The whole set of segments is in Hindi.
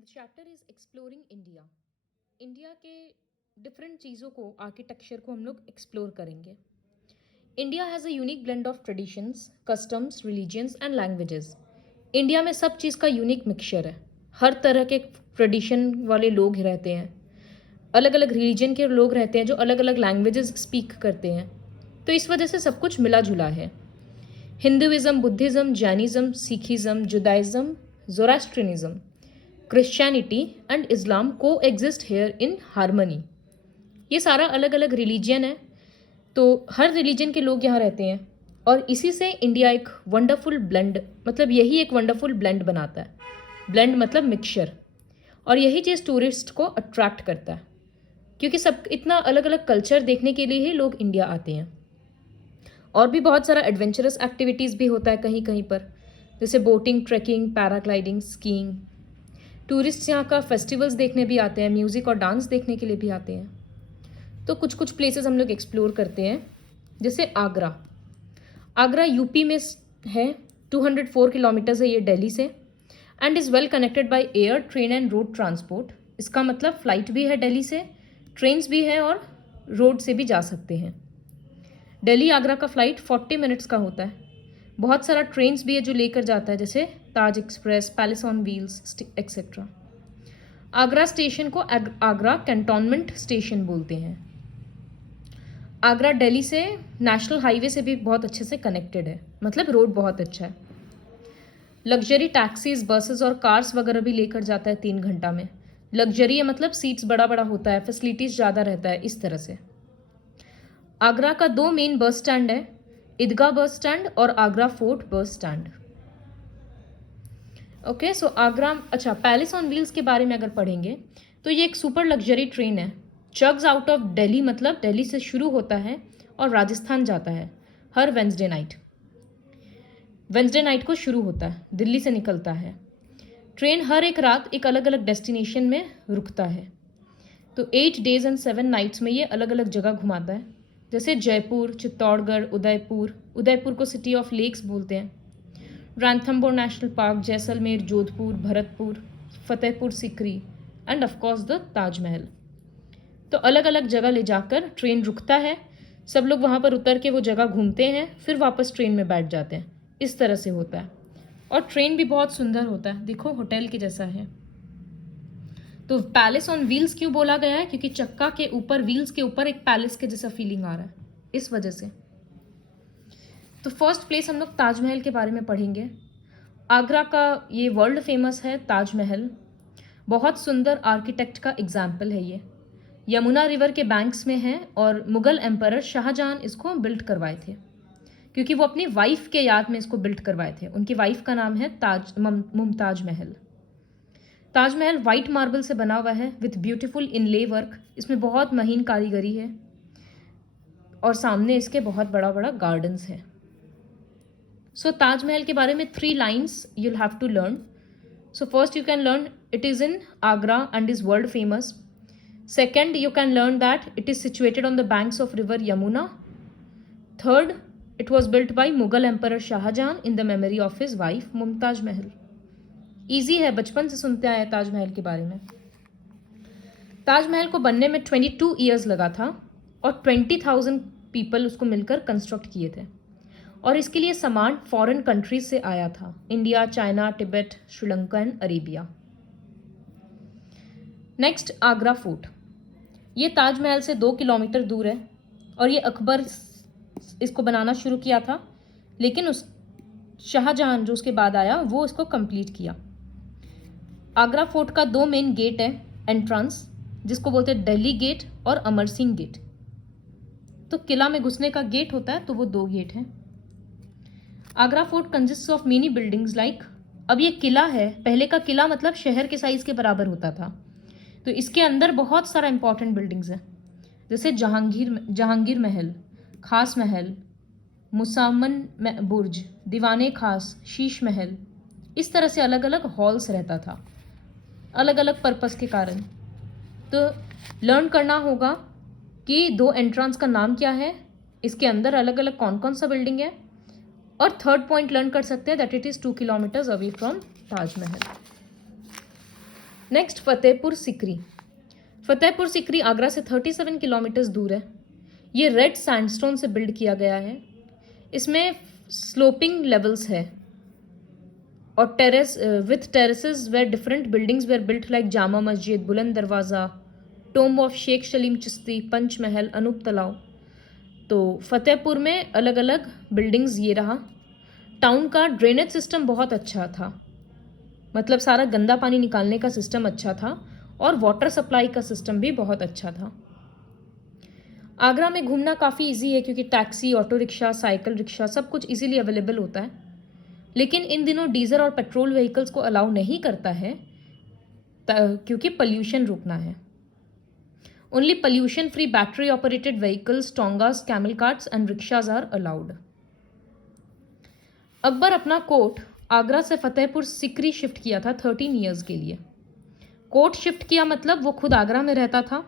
The chapter is exploring India. India के डिफरेंट चीज़ों को, आर्किटेक्चर को हम लोग एक्सप्लोर करेंगे। India has a unique blend of traditions, customs, religions and languages. India में सब चीज़ का यूनिक मिक्सचर है। हर तरह के ट्रेडिशन वाले लोग रहते हैं, अलग अलग रिलीजन के लोग रहते हैं जो अलग अलग लैंग्वेजेस स्पीक करते हैं। तो इस वजह से सब कुछ मिला जुला है। Hinduism, Buddhism, Jainism, Sikhism, Judaism, Zoroastrianism, Christianity and Islam coexist here in harmony. ये सारा अलग अलग रिलीजन है, तो हर रिलीजन के लोग यहाँ रहते हैं और इसी से इंडिया एक वंडरफुल ब्लेंड, मतलब यही एक वंडरफुल ब्लेंड बनाता है। ब्लेंड मतलब मिक्सचर। और यही चीज़ टूरिस्ट को अट्रैक्ट करता है, क्योंकि सब इतना अलग अलग कल्चर देखने के लिए ही लोग इंडिया आते हैं। और भी बहुत सारा एडवेंचरस एक्टिविटीज़ भी होता है कहीं कहीं पर, जैसे boating, trekking, paragliding, skiing. Tourist यहाँ का फेस्टिवल्स देखने भी आते हैं, म्यूज़िक और डांस देखने के लिए भी आते हैं। तो कुछ कुछ प्लेसेस हम लोग एक्सप्लोर करते हैं, जैसे आगरा। आगरा यूपी में है, 204 किलोमीटर्स है ये दिल्ली से, and is well connected by air, train and road transport. इसका मतलब फ़्लाइट भी है दिल्ली से, ट्रेन्स भी है और रोड से भी जा सकते हैं। दिल्ली आगरा का फ़्लाइट 40 मिनट्स का होता है। बहुत सारा ट्रेन्स भी है जो लेकर जाता है, जैसे Taj express, palace on wheels etcetera. Agra station को आगरा कैंटोनमेंट स्टेशन बोलते हैं। आगरा दिल्ली से नेशनल हाईवे से भी बहुत अच्छे से कनेक्टेड है, मतलब रोड बहुत अच्छा है। लग्जरी टैक्सीज, बसेस और कार्स वगैरह भी लेकर जाता है 3 घंटा में। लग्जरी है मतलब सीट्स बड़ा बड़ा होता है, फैसिलिटीज़ ज़्यादा रहता है, इस तरह से। आगरा का 2 मेन बस स्टैंड है, ईदगाह बस स्टैंड और Agra fort bus stand. Okay, so Agra, अच्छा, पैलेस ऑन व्हील्स के बारे में अगर पढ़ेंगे तो ये एक सुपर लग्जरी ट्रेन है। चग्स आउट ऑफ दिल्ली, मतलब दिल्ली से शुरू होता है और राजस्थान जाता है हर वेंसडे नाइट को शुरू होता है, दिल्ली से निकलता है। ट्रेन हर एक रात एक अलग अलग डेस्टिनेशन में रुकता है। तो 8 डेज एंड 7 नाइट्स में ये अलग अलग जगह घुमाता है, जैसे जयपुर, चित्तौड़गढ़, उदयपुर को सिटी ऑफ लेक्स बोलते हैं, Ranthambore national park, Jaisalmer, Jodhpur, Bharatpur, Fatehpur Sikri and of course the Taj Mahal. तो अलग अलग जगह ले जाकर ट्रेन रुकता है, सब लोग वहाँ पर उतर के वो जगह घूमते हैं, फिर वापस ट्रेन में बैठ जाते हैं। इस तरह से होता है। और ट्रेन भी बहुत सुंदर होता है, देखो होटल के जैसा है। तो पैलेस ऑन व्हील्स क्यों बोला गया है? क्योंकि चक्का के ऊपर, व्हील्स के ऊपर एक पैलेस के जैसा फीलिंग आ रहा है, इस वजह से। तो फर्स्ट प्लेस हम लोग ताजमहल के बारे में पढ़ेंगे। आगरा का ये वर्ल्ड फेमस है ताजमहल, बहुत सुंदर आर्किटेक्ट का एग्जाम्पल है ये। यमुना रिवर के बैंक्स में है और मुगल एम्परर शाहजहां इसको बिल्ड करवाए थे, क्योंकि वो अपनी वाइफ के याद में इसको बिल्ड करवाए थे। उनकी वाइफ का नाम है मुमताज महल। ताजमहल वाइट मार्बल से बना हुआ है विथ ब्यूटीफुल इनले वर्क। इसमें बहुत महीन कारीगरी है और सामने इसके बहुत बड़ा बड़ा गार्डन्स हैं। सो ताजमहल के बारे में 3 lines you'll have to learn. So first you can learn it is in Agra and is world famous. Second, you can learn that it is situated on the banks of river Yamuna. Third, it was built by Mughal Emperor Shah Jahan in the memory of his wife Mumtaz Mahal. Easy है, बचपन से सुनते आए ताजमहल के बारे में। ताजमहल को बनने में 22 ईयर्स लगा था और 20,000 पीपल उसको मिलकर कंस्ट्रक्ट किए थे। और इसके लिए सामान फॉरेन कंट्रीज से आया था, India, China, Tibet, Sri Lanka and Arabia. Next, Agra fort. ये ताजमहल से 2 किलोमीटर दूर है और ये अकबर इसको बनाना शुरू किया था, लेकिन उस शाहजहां जो उसके बाद आया वो इसको कंप्लीट किया। आगरा फोर्ट का 2 मेन गेट है एंट्रेंस, जिसको बोलते हैं दिल्ली गेट और अमर सिंह गेट। तो किला में घुसने का गेट होता है, तो वो 2 गेट हैं। Agra fort consist of many buildings like, अब ये किला है, पहले का किला मतलब शहर के साइज के बराबर होता था, तो इसके अंदर बहुत सारा इंपॉर्टेंट बिल्डिंग्स हैं, जैसे जहांगीर महल, खास महल, मुसामन बुर्ज, दीवाने खास, शीश महल। इस तरह से अलग अलग हॉल्स रहता था, अलग अलग पर्पस के कारण। तो लर्न करना होगा कि 2 एंट्रेंस का नाम क्या है, इसके अंदर अलग अलग कौन कौन सा बिल्डिंग है, और थर्ड पॉइंट लर्न कर सकते हैं that it is 2 kilometres away from Taj Mahal. Next Fatehpur Sikri. Fatehpur Sikri Agra से 37 किलोमीटर्स दूर है। ये रेड सैंडस्टोन से बिल्ड किया गया है। इसमें स्लोपिंग लेवल्स है और terraces where different buildings were built like Jama Masjid, Buland Darwaza, tomb of Sheikh Salim Chishti, Panch Mahal, Anup Talab. तो फतेहपुर में अलग अलग बिल्डिंग्स ये रहा। टाउन का ड्रेनेज सिस्टम बहुत अच्छा था, मतलब सारा गंदा पानी निकालने का सिस्टम अच्छा था और वाटर सप्लाई का सिस्टम भी बहुत अच्छा था। आगरा में घूमना काफ़ी इजी है क्योंकि taxi, auto rickshaw, cycle rickshaw सब कुछ इजीली अवेलेबल होता है। लेकिन इन दिनों डीजल और पेट्रोल व्हीकल्स को अलाउ नहीं करता है क्योंकि पोल्यूशन रोकना है। Only pollution free battery operated vehicles, tongas, camel carts and rickshaws are allowed. Akbar अपना कोर्ट आगरा से फतेहपुर सिकरी शिफ्ट किया था 13 ईयर्स के लिए। कोर्ट शिफ्ट किया मतलब वो खुद आगरा में रहता था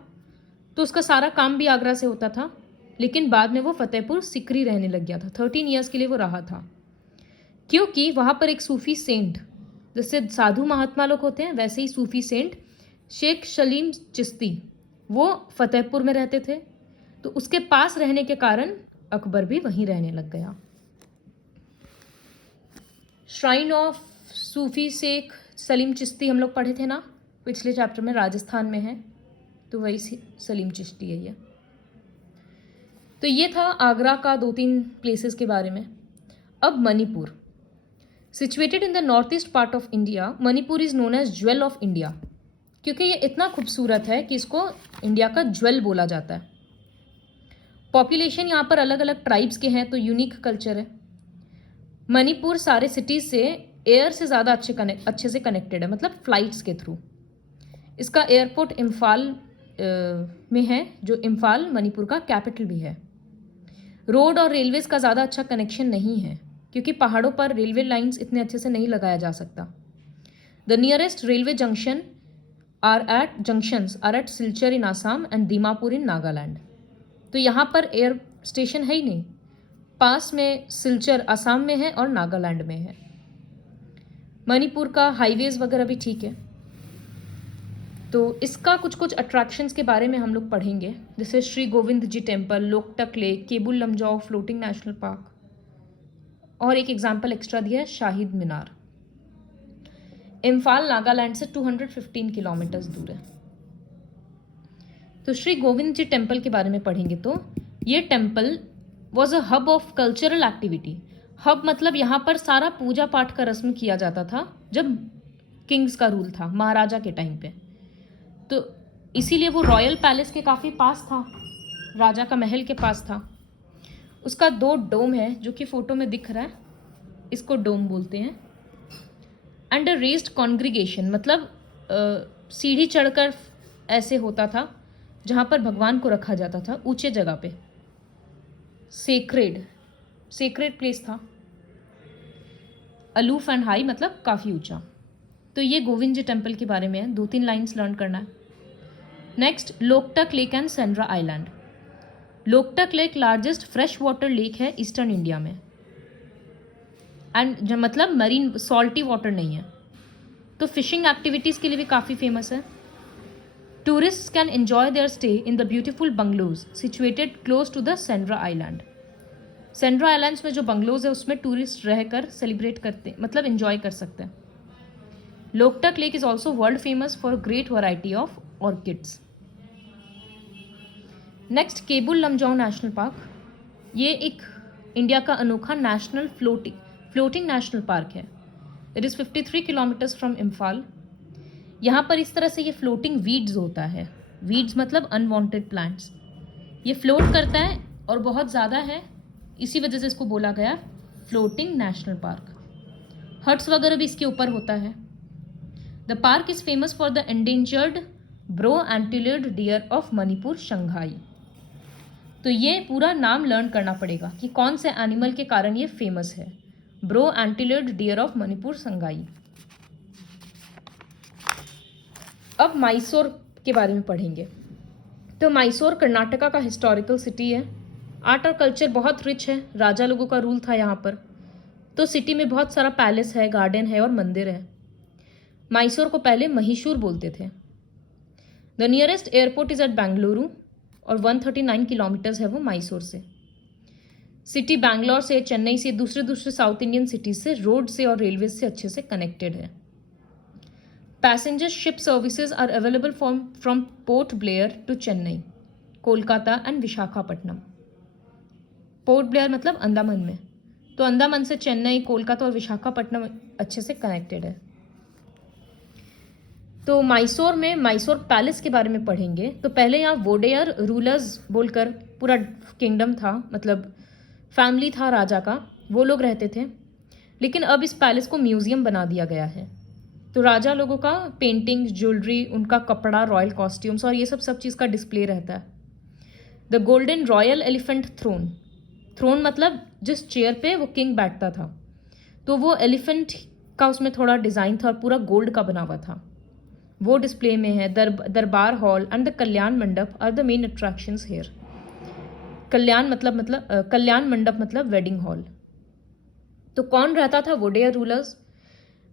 तो उसका सारा काम भी आगरा से होता था, लेकिन बाद में वो फतेहपुर सिकरी रहने लग गया था। 13 ईयर्स के लिए वो रहा था क्योंकि वहाँ पर एक सूफ़ी सेंट, जैसे साधु महात्मा लोग होते हैं वैसे ही सूफ़ी सेंट शेख सलीम चिश्ती वो फतेहपुर में रहते थे, तो उसके पास रहने के कारण अकबर भी वहीं रहने लग गया। श्राइन ऑफ सूफी शेख सलीम चिश्ती हम लोग पढ़े थे ना पिछले चैप्टर में, राजस्थान में है, तो वही सलीम चिश्ती है ये। तो ये था आगरा का 2-3 प्लेसेस के बारे में। अब Manipur. Situated in the north east part of India, Manipur is known as jewel of India क्योंकि ये इतना खूबसूरत है कि इसको इंडिया का ज्वेल बोला जाता है। पॉपुलेशन यहाँ पर अलग अलग ट्राइब्स के हैं, तो यूनिक कल्चर है। मणिपुर सारे सिटीज़ से एयर से ज़्यादा अच्छे से कनेक्टेड है, मतलब फ्लाइट्स के थ्रू। इसका एयरपोर्ट इम्फाल में है, जो इम्फाल मणिपुर का कैपिटल भी है। रोड और रेलवेज़ का ज़्यादा अच्छा कनेक्शन नहीं है क्योंकि पहाड़ों पर रेलवे लाइंस इतने अच्छे से नहीं लगाया जा सकता। The nearest railway junctions are at Silchar in Assam and Dimapur in Nagaland. तो यहाँ पर एयर स्टेशन है ही नहीं। पास में सिलचर असम में है और नागालैंड में है। मणिपुर का हाईवेज वगैरह भी ठीक है। तो इसका कुछ अट्रैक्शंस के बारे में हम लोग पढ़ेंगे, जैसे Shri Govind ji temple, Loktak lake, Keibul Lamjao floating national park, और एक एग्जाम्पल एक्स्ट्रा दिया है शाहिद मीनार। इम्फाल नागालैंड से 215 किलोमीटर्स दूर है। तो श्री गोविंद जी टेम्पल के बारे में पढ़ेंगे। तो ये temple was a hub of cultural activity. Hub मतलब यहाँ पर सारा पूजा पाठ का रस्म किया जाता था जब किंग्स का रूल था, महाराजा के टाइम पे। तो इसीलिए वो रॉयल पैलेस के काफ़ी पास था, राजा का महल के पास था। उसका 2 डोम है जो कि फ़ोटो में दिख रहा है, इसको डोम बोलते हैं। एंड अ रेज्ड कॉन्ग्रीगेशन, मतलब सीढ़ी चढ़कर ऐसे होता था जहाँ पर भगवान को रखा जाता था ऊंचे जगह पे। सेक्रेड प्लेस था। अलूफ एंड हाई मतलब काफ़ी ऊंचा। तो ये गोविंद जी टेम्पल के बारे में है, 2-3 लाइन्स लर्न करना है। Next, Loktak lake and Sandra island. Loktak lake largest fresh water lake है ईस्टर्न इंडिया में, एंड मतलब मरीन सॉल्टी वाटर नहीं है, तो फिशिंग एक्टिविटीज़ के लिए भी काफ़ी फेमस है। Tourist can enjoy their stay in the beautiful bungalows situated close to the Sendra island. Sendra islands में जो बंगलोज है उसमें टूरिस्ट रहकर सेलिब्रेट करते, मतलब एंजॉय कर सकते हैं। Loktak lake is also world famous for great variety of orchids. Next, Keibul Lamjao national park. ये एक इंडिया का अनोखा नेशनल फ्लोटिंग नेशनल पार्क है। It is 53 kilometres from Imphal. यहाँ पर इस तरह से ये फ्लोटिंग वीड्स होता है। वीड्स मतलब अनवांटेड प्लांट्स। ये फ्लोट करता है और बहुत ज़्यादा है, इसी वजह से इसको बोला गया फ्लोटिंग नेशनल पार्क। हट्स वगैरह भी इसके ऊपर होता है। The park is famous for the endangered brow antlered deer of Manipur Sangai. तो ये पूरा नाम लर्न करना पड़ेगा कि कौन से एनिमल के कारण ये फेमस है। Brow antlered deer of Manipur Sangai. अब मैसूर के बारे में पढ़ेंगे। तो मैसूर कर्नाटका का हिस्टोरिकल सिटी है। आर्ट और कल्चर बहुत रिच है, राजा लोगों का रूल था यहाँ पर। तो सिटी में बहुत सारा पैलेस है, गार्डन है और मंदिर है। मैसूर को पहले महिशूर बोलते थे। The nearest airport is at Bengaluru और 139 किलोमीटर्स है वो मैसूर से। सिटी बैंगलोर से, चेन्नई से, दूसरे साउथ इंडियन सिटीज से रोड से और रेलवे से अच्छे से कनेक्टेड है। Passenger ship services are available from Port Blair to Chennai, Kolkata and Visakhapatnam. Port Blair मतलब अंडमान में, तो अंडमान से चेन्नई, कोलकाता और विशाखापट्टनम अच्छे से कनेक्टेड है। तो मैसूर में मैसूर पैलेस के बारे में पढ़ेंगे। तो पहले यहाँ वोडेयर रूलर्स बोलकर पूरा किंगडम था, मतलब फैमिली था राजा का, वो लोग रहते थे। लेकिन अब इस पैलेस को म्यूजियम बना दिया गया है। तो राजा लोगों का पेंटिंग्स, ज्वेलरी, उनका कपड़ा, रॉयल कॉस्ट्यूम्स और ये सब चीज़ का डिस्प्ले रहता है। The golden royal elephant throne, throne मतलब जिस चेयर पे वो किंग बैठता था, तो वो एलिफेंट का उसमें थोड़ा डिज़ाइन था और पूरा गोल्ड का बना हुआ था, वो डिस्प्ले में है। दरबार hall and the Kalyan Mandap are the main attractions here. Kalyan Mandap मतलब वेडिंग हॉल। तो कौन रहता था वोडेयर रूलर्स,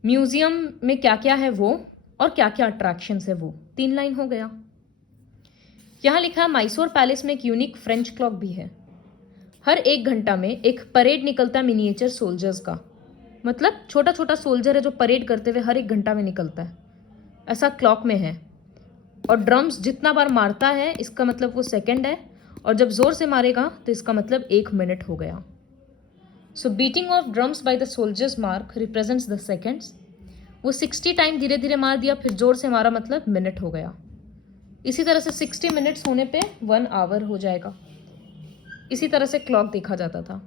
म्यूजियम में क्या क्या है वो, और क्या क्या अट्रैक्शंस है वो, 3 लाइन हो गया। यहाँ लिखा है मैसूर पैलेस में एक यूनिक फ्रेंच क्लॉक भी है। हर 1 घंटा में एक परेड निकलता है मिनिएचर सोल्जर्स का, मतलब छोटा छोटा सोल्जर है जो परेड करते हुए हर 1 घंटा में निकलता है, ऐसा क्लॉक में है। और ड्रम्स जितना बार मारता है इसका मतलब वो सेकंड है, और जब जोर से मारेगा तो इसका मतलब 1 मिनट हो गया। So beating of drums by the soldiers mark represents the seconds. वो 60 टाइम धीरे धीरे मार दिया, फिर जोर से मारा, मतलब मिनट हो गया। इसी तरह से 60 मिनट्स होने पे 1 आवर हो जाएगा। इसी तरह से क्लॉक देखा जाता था।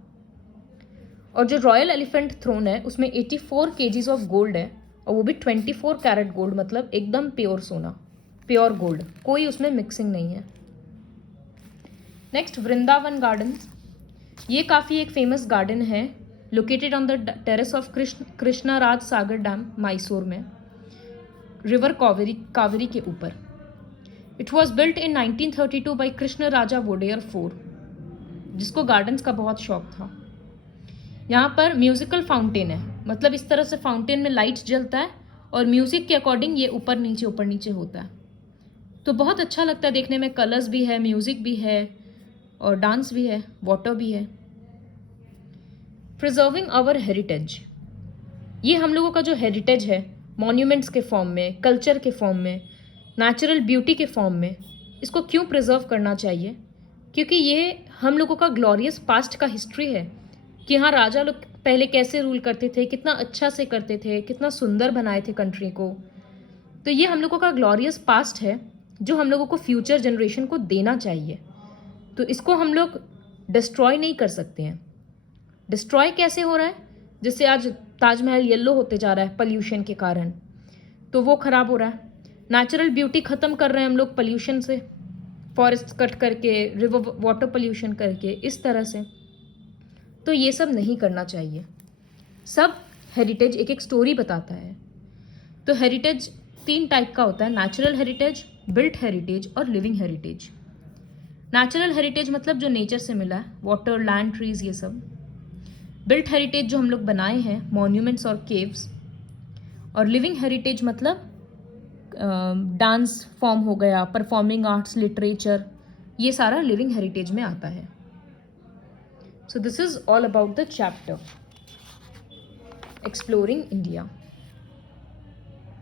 और जो रॉयल एलिफेंट थ्रोन है उसमें 84 kgs ऑफ गोल्ड है, और वो भी 24 कैरेट गोल्ड, मतलब एकदम प्योर सोना, प्योर गोल्ड, कोई उसमें मिक्सिंग नहीं है। Next Vrindavan garden. ये काफ़ी एक फेमस गार्डन है, located on the terrace of Krishna Raj Sagar dam, Mysore में, रिवर कावेरी के ऊपर। It was built in 1932 by Krishna Raja Wodeyar 4, जिसको गार्डन्स का बहुत शौक था। यहाँ पर म्यूजिकल फाउंटेन है, मतलब इस तरह से फाउंटेन में लाइट जलता है और म्यूजिक के अकॉर्डिंग ये ऊपर नीचे होता है। तो बहुत अच्छा लगता है देखने में, कलर्स भी है, म्यूजिक भी है और डांस भी है, वाटर भी है। प्रिजर्विंग आवर हेरिटेज, ये हम लोगों का जो हेरिटेज है, मॉन्यूमेंट्स के फॉर्म में, कल्चर के फॉर्म में, नेचुरल ब्यूटी के फॉर्म में, इसको क्यों प्रिजर्व करना चाहिए? क्योंकि ये हम लोगों का ग्लोरियस पास्ट का हिस्ट्री है कि हाँ राजा लोग पहले कैसे रूल करते थे, कितना अच्छा से करते थे, कितना सुंदर बनाए थे कंट्री को। तो ये हम लोगों का ग्लोरियस पास्ट है जो हम लोगों को फ्यूचर जनरेशन को देना चाहिए। तो इसको हम लोग डिस्ट्रॉय नहीं कर सकते हैं। डिस्ट्रॉय कैसे हो रहा है? जैसे आज ताजमहल येलो होते जा रहा है पॉल्यूशन के कारण, तो वो ख़राब हो रहा है। नेचुरल ब्यूटी ख़त्म कर रहे हैं हम लोग पॉल्यूशन से, फॉरेस्ट कट करके, रिवर वाटर पॉल्यूशन करके, इस तरह से। तो ये सब नहीं करना चाहिए। सब हेरिटेज एक एक स्टोरी बताता है। तो हेरिटेज 3 टाइप का होता है, नेचुरल हेरिटेज, बिल्ट हेरिटेज और लिविंग हेरिटेज। नेचुरल हेरिटेज मतलब जो नेचर से मिला है, वाटर, लैंड, ट्रीज, ये सब। बिल्ट हेरिटेज जो हम लोग बनाए हैं, मॉन्यूमेंट्स और केव्स। और लिविंग हेरिटेज मतलब डांस फॉर्म हो गया, परफॉर्मिंग आर्ट्स, लिटरेचर, ये सारा लिविंग हेरिटेज में आता है। So this is all about the chapter exploring India.